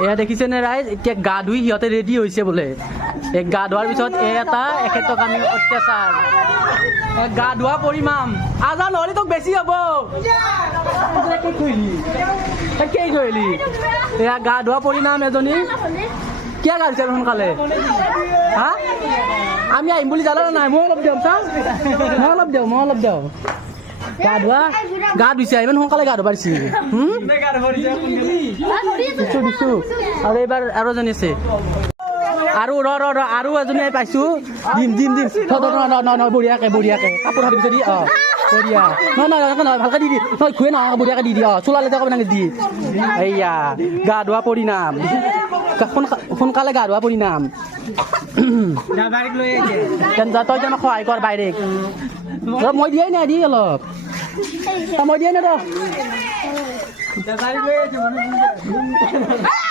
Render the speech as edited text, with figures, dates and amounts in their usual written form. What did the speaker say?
এয়া দেখিছেনে ৰাইজ এতিয়া গা ধুই সিহঁতে ৰেডি হৈছে বোলে এই গা ধোৱাৰ পিছত এটা এখেতক আমি অত্যাচাৰ গা ধোৱা পৰিমাম আজা নহ'লে তোক বেছি হ'ব কি কৰিলি এয়া গা ধোৱা পৰিণাম এজনী কিয় গা ধুইছে সোনকালে হা আমি আহিম বুলি জানা নাই মই অলপ দিওঁ চা মই অলপ দিওঁ গা ধোৱা গা ধুইছে ইমান সোনকালে গা ধুব পাৰিছে দিছো আৰু এইবাৰ আৰু এজনী আছে আৰু আৰু এজনী পাইছো দিম বঢ়িয়াকে কাপোৰ সাৰি দি বঢ়িয়া নহয় ভালকে দি ঘূৰে নহয় বঢ়িয়াকে দি চোলালে যাব নাগে দি এইয়া গা ধোৱা পৰিণাম সোনকালে গা ধোৱা পৰিণাম তই আমাক সহায় কৰ বাইৰে মই দিয়াই নাই দি অলপ মই দিয়াই নাই ৰ